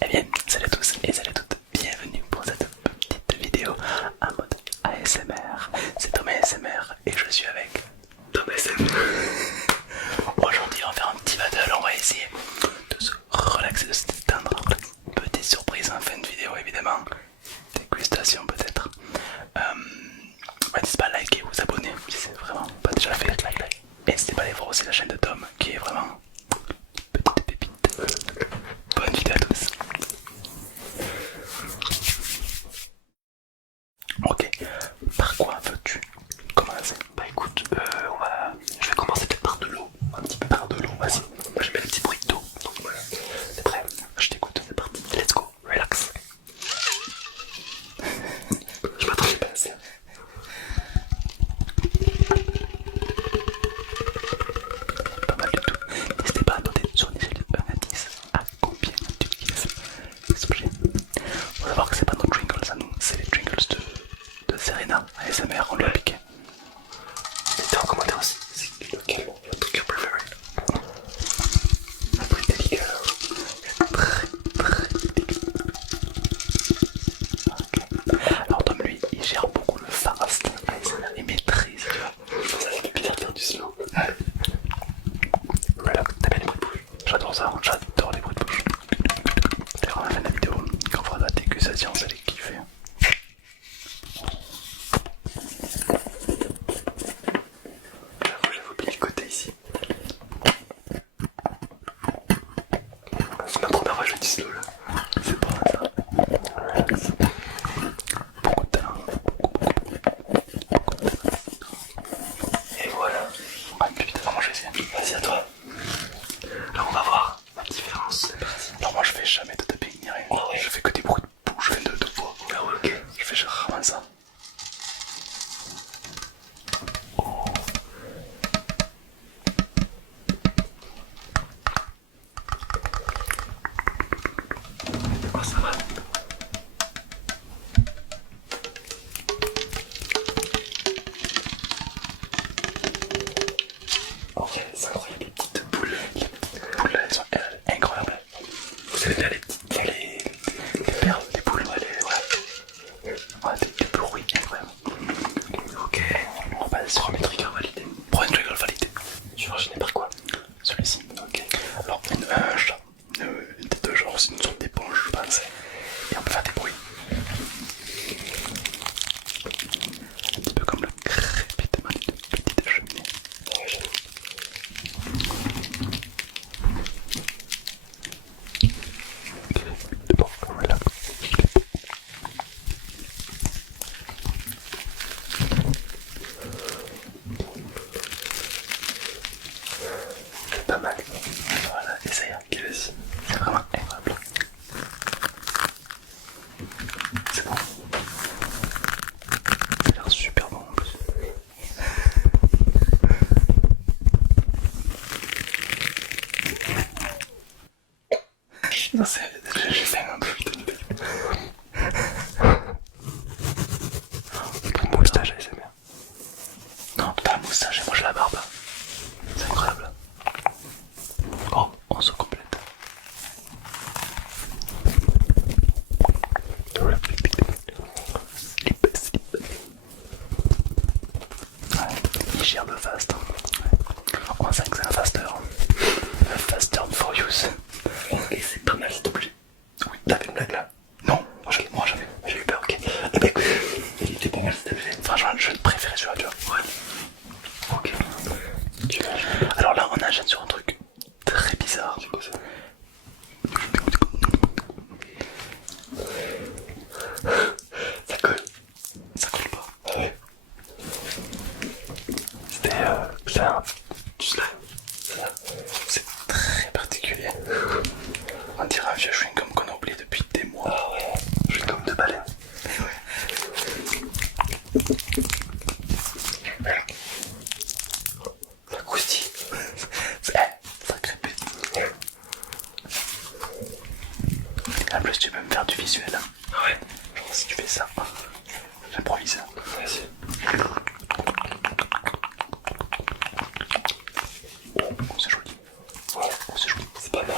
Eh bien, salut à tous et salut à toutes, bienvenue pour cette petite vidéo en mode ASMR. C'est Thomas ASMR et je suis avec Thomas ASMR. Aujourd'hui, on va faire un petit battle, on va essayer de se relaxer, de se détendre. Petite surprise en fin de vidéo, évidemment. Dégustation peut-être. N'hésitez pas à liker, vous abonner si c'est vraiment pas déjà fait. Et n'hésitez pas à aller voir aussi la chaîne de Tom qui est vraiment petite pépite. Bonne vidéo à tous. Ok, par quoi veux-tu commencer? Bah écoute, je vais commencer peut-être par de l'eau, un petit peu par de l'eau, vas-y. Moi j'aime bien les petits bruits d'eau, donc voilà. T'es prêt? Je t'écoute. C'est parti, let's go, relax. Je m'attendais pas à ça. Pas mal du tout. N'hésitez pas à noter sur une échelle de 1 à 10 à combien tu kiffes les objets. Faut savoir que c'est pas nos jingles à nous, c'est les jingles de Serena ASMR, on lui a piqué. Mettez en commentaire aussi, c'est lequel votre trigger préféré. Un truc délicat là. Très délicat. Ok. Alors Tom lui, il gère beaucoup le fast ASMR, il maîtrise, tu vois. Ça fait bizarre de faire du slow. Voilà, t'as bien les bruits de bouche. J'adore ça, j'adore les bruits de bouche. D'ailleurs, à la fin de la vidéo, quand on fera la dégustation, vous allez kiffer. J'avoue oublié le côté ici. C'est ma première fois que je fais du slow là. C'est pas ça. Relax. Beaucoup de talent. Et voilà. Ah, mais vite, vraiment, je vais essayer. Vas-y à toi. Alors on va voir la différence, c'est parti. Alors, moi, je fais jamais de tapping ni rien. Oh ouais. Je fais que des bruits de bouche, je fais de voix. Ah ouais, ok. Je fais rarement ça. Oh ça va. En vrai, c'est incroyable les petites boules. Les boules là, elles sont incroyables. Vous savez bien les petites. Enfin, les perles, les boules, ouais, des bruits incroyables. Ok. On va passer sur Premier trigger validé. premier trigger validé. Tu vas enchaîner par quoi? Celui-ci. Ok. Alors, un chat. Une tête de genre, c'est une sorte d'éponge, je pense. Et on peut faire des bruits. Un petit peu comme le crépitement d'une petite cheminée. Ouais, j'avoue. Bon, voilà. C'est pas mal. Voilà, essaye. Ok, vas-y. C'est vraiment incroyable. C'est bon. Ça a l'air super bon en plus. Non, j'ai fait un peu vite. Ton moustache ASMR. Non, pas la moustache, et moi j'ai la barbe. C'est incroyable. Oh, on se complète. Ouais, il gère le fast. On sait que c'est un faster. Un faster for use. Ok, c'est pas mal cet objet. Oui. T'as fait une blague là? Non, moi j'avais. J'ai eu peur, ok. Ah bah écoute, il était pas mal cet objet. Franchement, je préférais celui-là, tu vois. Ouais. Ok. Tu vas Alors là, on enchaîne sur un truc très bizarre. C'est quoi ça? Ça colle. Ça colle pas. Ah ouais. C'est du slime. C'est ça. C'est très particulier. On dirait un vieux chewing-gum qu'on a oublié depuis des mois. Ah ouais. Je suis comme de baleine. Mais ouais. Ça croustille. Ça crépite. En plus, tu peux me faire du visuel. Ah ouais. Genre, si tu fais ça, j'improvise. Vas-y. Oh, c'est joli. Ouais. Oh, c'est joli. C'est pas mal.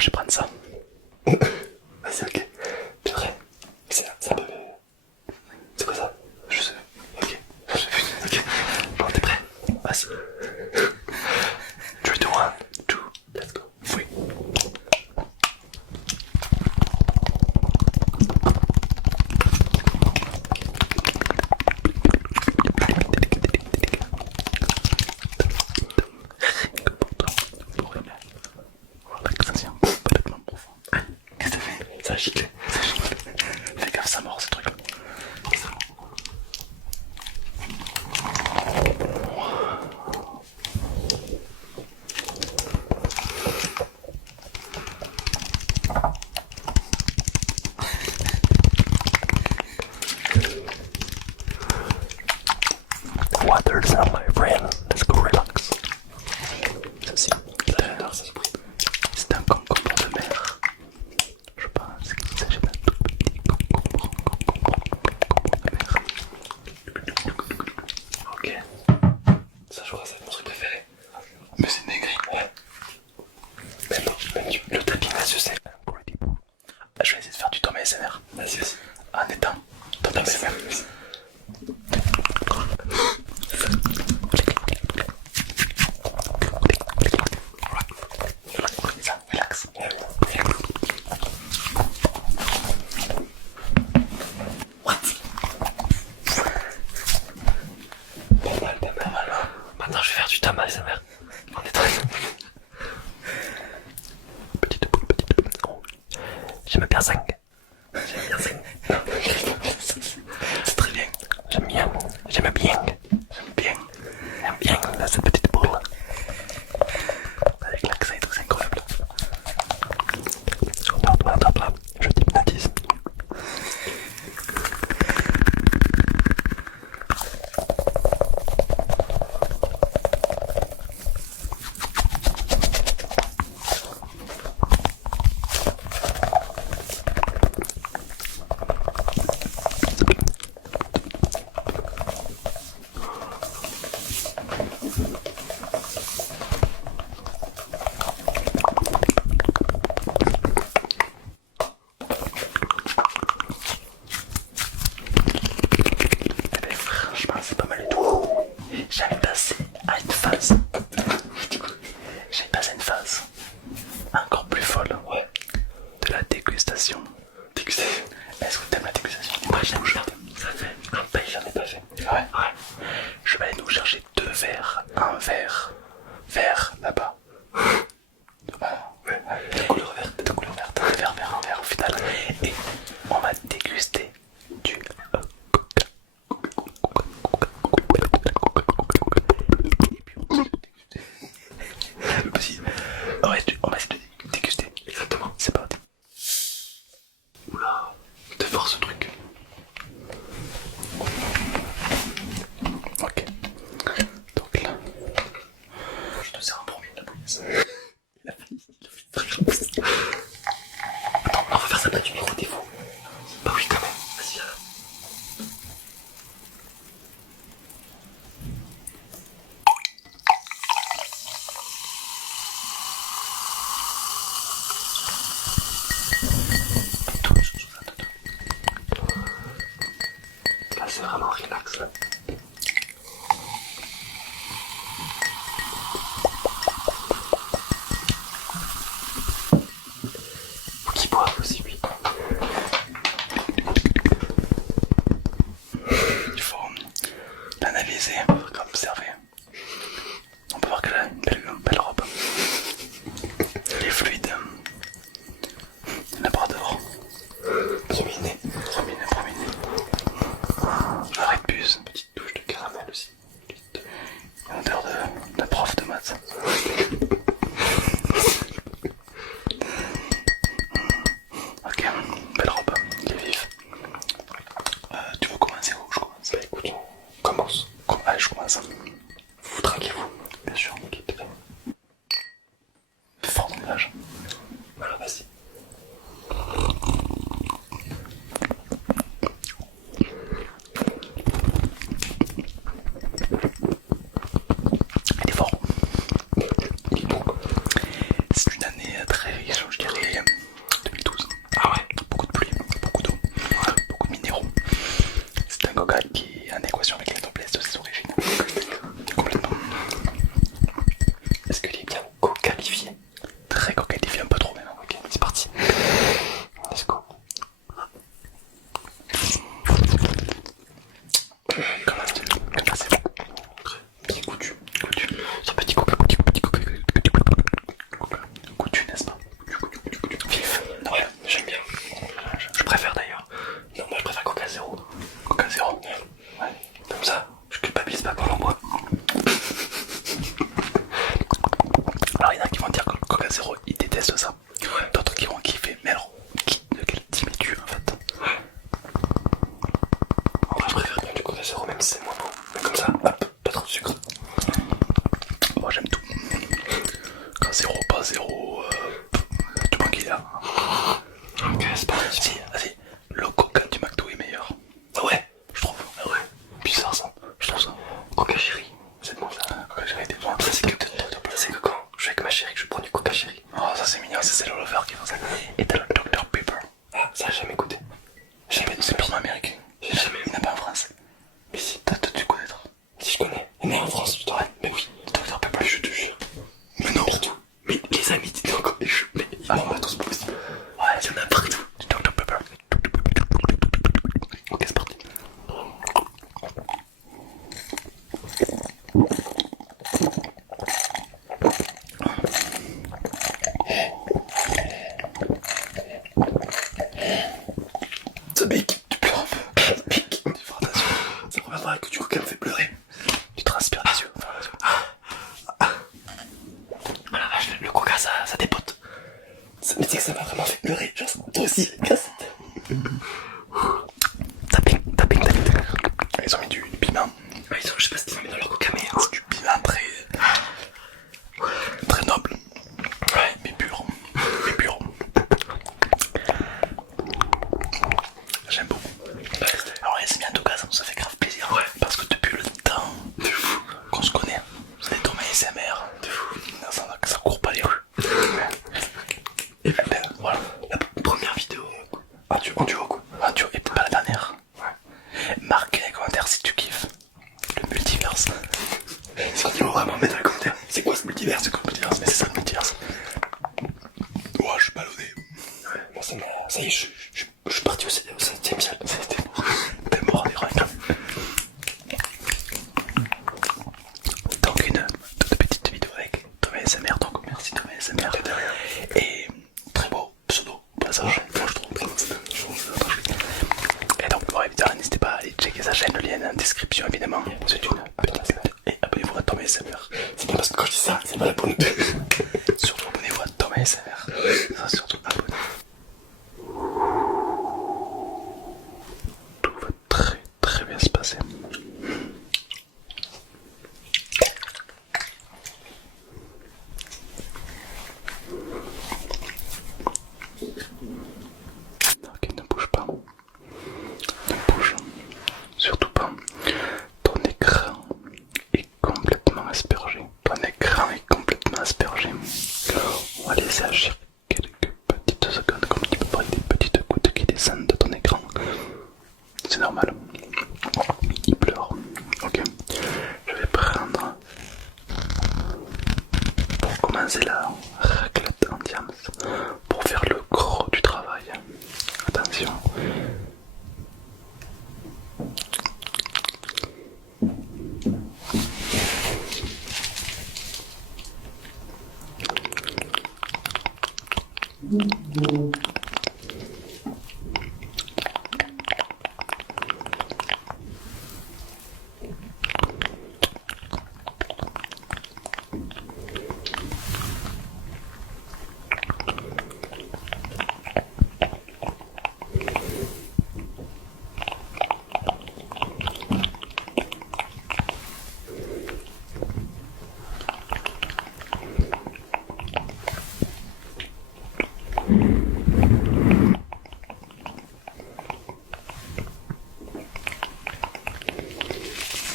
je vais prendre ça. Vas-y, ok. T'es prêt? C'est un peu... C'est quoi ça? Je sais. Ok. Je sais plus. Ok. Bon, t'es prêt? Vas-y. 3, 2, 1, 2, let's go. Oui. Pour une relaxation complètement profonde. Qu'est-ce que t'as fait? Ça a giclé. Fais gaffe, ça mord ce truc. Water sound, my friend. Let's go relax. J'adore ce bruit. C'est un concombre de mer. Je pense qu'il s'agit d'un tout petit concombre de mer. Ok. Ça, je crois que c'est mon truc préféré. Mais c'est une aigrie. Ouais. Même le tapping là, je sais. Je vais essayer de faire du Tom ASMR. Vas-y, vas-y. En étant Tom ASMR. Ça, relax. What? Pas mal. Maintenant, je vais faire du tam ASMR. On est très... Petite boule. Oh. J'aime bien 5. C'est très bien. J'aime bien là, cette petite boule. Avec l'accent et tout, c'est incroyable. Regarde là, je t'hypnotise. Franchement, c'est pas mal du tout. J'avais passé à une phase. J'ai passé une phase encore plus folle. Ouais. De la dégustation. Dégustation. Est-ce que t'aimes la dégustation? Moi j'aime bien. Ça fait un bail, j'en ai pas fait. Ouais. Je vais aller nous chercher 2 verres. Un verre vert là-bas. De couleur verte. De couleur verte. Un verre au final. Et on va déguster du coca. Et puis on va déguster. Vas-y. Ouais, on va essayer de déguster. Exactement. C'est parti. Oula, de fort ce truc. Ok. Donc là, je te sers un premier de la bouillasse. Attends, on va faire ça près du micro, t'es fou. Bah oui, quand même. Vas-y, viens là. Là, c'est vraiment relax là. Faut qu'il boive aussi, lui. Il faut l'analyser, observer. On peut voir qu'elle a une belle robe. Elle est fluide. Labrador. Prominé. Prominé. Arrête buse. Petite touche de caramel aussi. Une odeur de prof de maths. Ok, belle robe, il est vif. Tu veux commencer ou je commence? Bah écoute, on commence. Allez, je commence. Vous traquez-vous. Bien sûr. Ok, t'es prêt? le coca ça dépote. Mais tu sais que ça m'a vraiment fait pleurer, genre, toi aussi, casse. Tapping. Ils ont mis du piment. Je sais pas ce qu'ils ont mis dans leur coca, mais C'est du piment très noble. Ouais, mais pur. J'aime beaucoup. Alors les amis, en tout cas, ça nous a fait grave plaisir. Ouais. Parce que depuis le temps qu'on se connaît, c'est des Thomas ASMR. Ça court pas les rues. Et puis Voilà. la première vidéo en duo quoi. Ah, tu vois, et pas la dernière. Ouais. Marquez les commentaires si tu kiffes le multiverse. C'est qu'il faut vraiment mettre dans les commentaires. C'est quoi ce multivers? C'est quoi le multiverse? Mais c'est ça le multiverse. Ouais, je suis ballonné. Ouais, moi ça y est, je suis parti au 7ème ciel. T'es mort des reins. Donc une toute petite vidéo avec Thomas ASMR. Donc merci Thomas ASMR. Et très beau pseudo passage. Moi je trouve. Et donc pour évidemment n'hésitez pas à aller checker sa chaîne, le lien est dans la description évidemment. C'est une petite pute. Et abonnez-vous à Thomas ASMR. C'est pas parce que quand je dis ça, c'est pas la bonne. Surtout abonnez-vous à Thomas ASMR. Ça, surtout abonnez-vous. Tout va très bien se passer. Ok, ne bouge pas. Ne bouge surtout pas. Ton écran est complètement aspergé. Ton écran est complètement aspergé. On va laisser agir quelques petites secondes, comme tu peux voir des petites gouttes qui descendent de ton écran. C'est normal. Il pleure. Ok. Je vais prendre pour commencer la raclette en diams pour faire le gros du travail. Attention.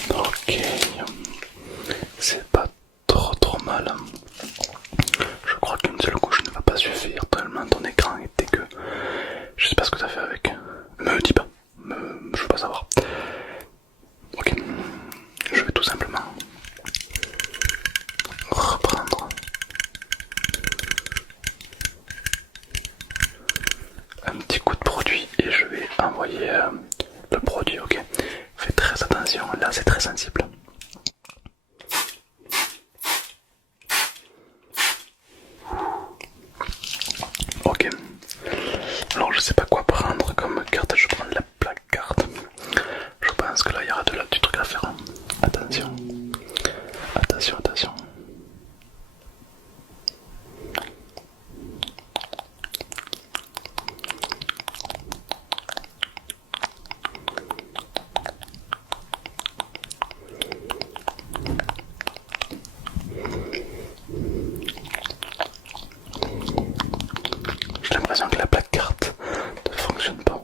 Ok, c'est pas trop mal. Je crois qu'une seule couche ne va pas suffire tellement ton écran est dégueu. Je sais pas ce que t'as fait avec. Me dis pas, je veux pas savoir. Ok, je vais tout simplement reprendre un petit coup de produit et je vais envoyer le produit. Ok, fais très attention, là c'est très sensible. Ok, alors je sais pas quoi prendre comme carte, je vais prendre la plaque carte. Je pense que là il y aura du truc à faire. Attention, attention. J'ai l'impression que la plaque carte ne fonctionne pas.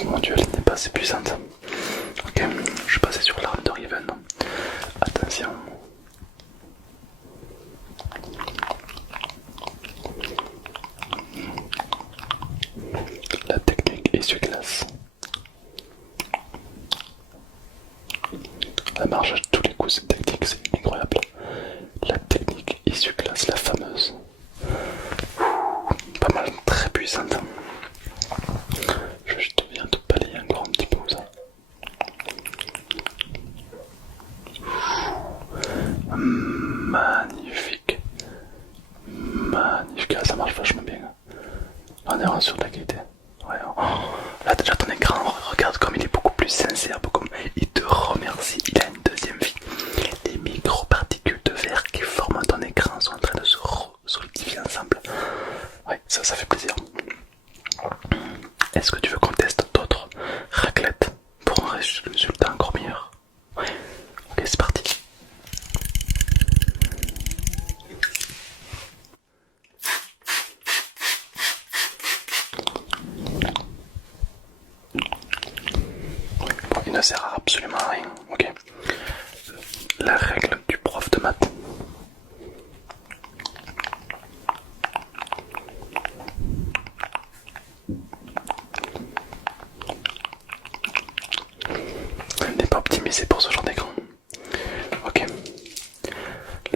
Oh mon dieu, elle n'est pas assez puissante. Ok, je vais passer sur l'arme de Riven. Attention. La technique essuie-glace. Elle marche à tous les coups, cette technique, c'est incroyable. La technique essuie-glace, la fameuse. Pas mal, très puissante. Je vais juste bientôt balayer encore un petit peu ça. Magnifique. Magnifique, ça marche vachement bien. On est vraiment sur de la qualité. Ouais. Oh. Là déjà ton écran, regarde comme il est beaucoup plus sincère, comme il te remercie, il a une deuxième vie. Les micro-particules de verre qui forment ton écran sont en train de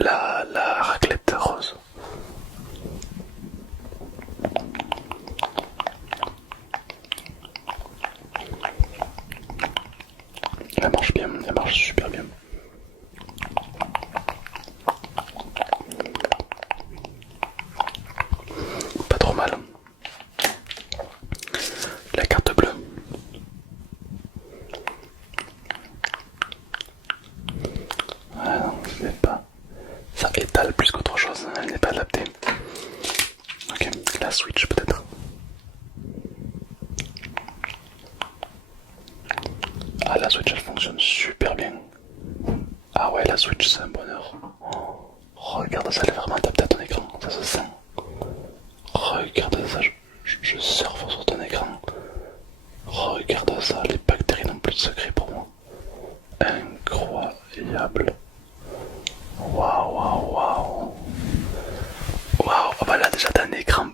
la raclette rose. Elle marche bien, elle marche super bien. Pas trop mal. La carte bleue. Ah non, c'est pas. Ça étale plus qu'autre chose, elle n'est pas adaptée. Ok, la Switch peut-être. Ah, la Switch elle fonctionne super bien. Ah ouais, la Switch c'est un bonheur. Oh, regarde ça, elle est vraiment adaptée à ton écran, ça se sent. Regarde ça, je surfe sur ton écran. Regarde ça, les bactéries n'ont plus de secret pour moi. Incroyable. Waouh, waouh, waouh. Waouh, ah bah là déjà t'as un écran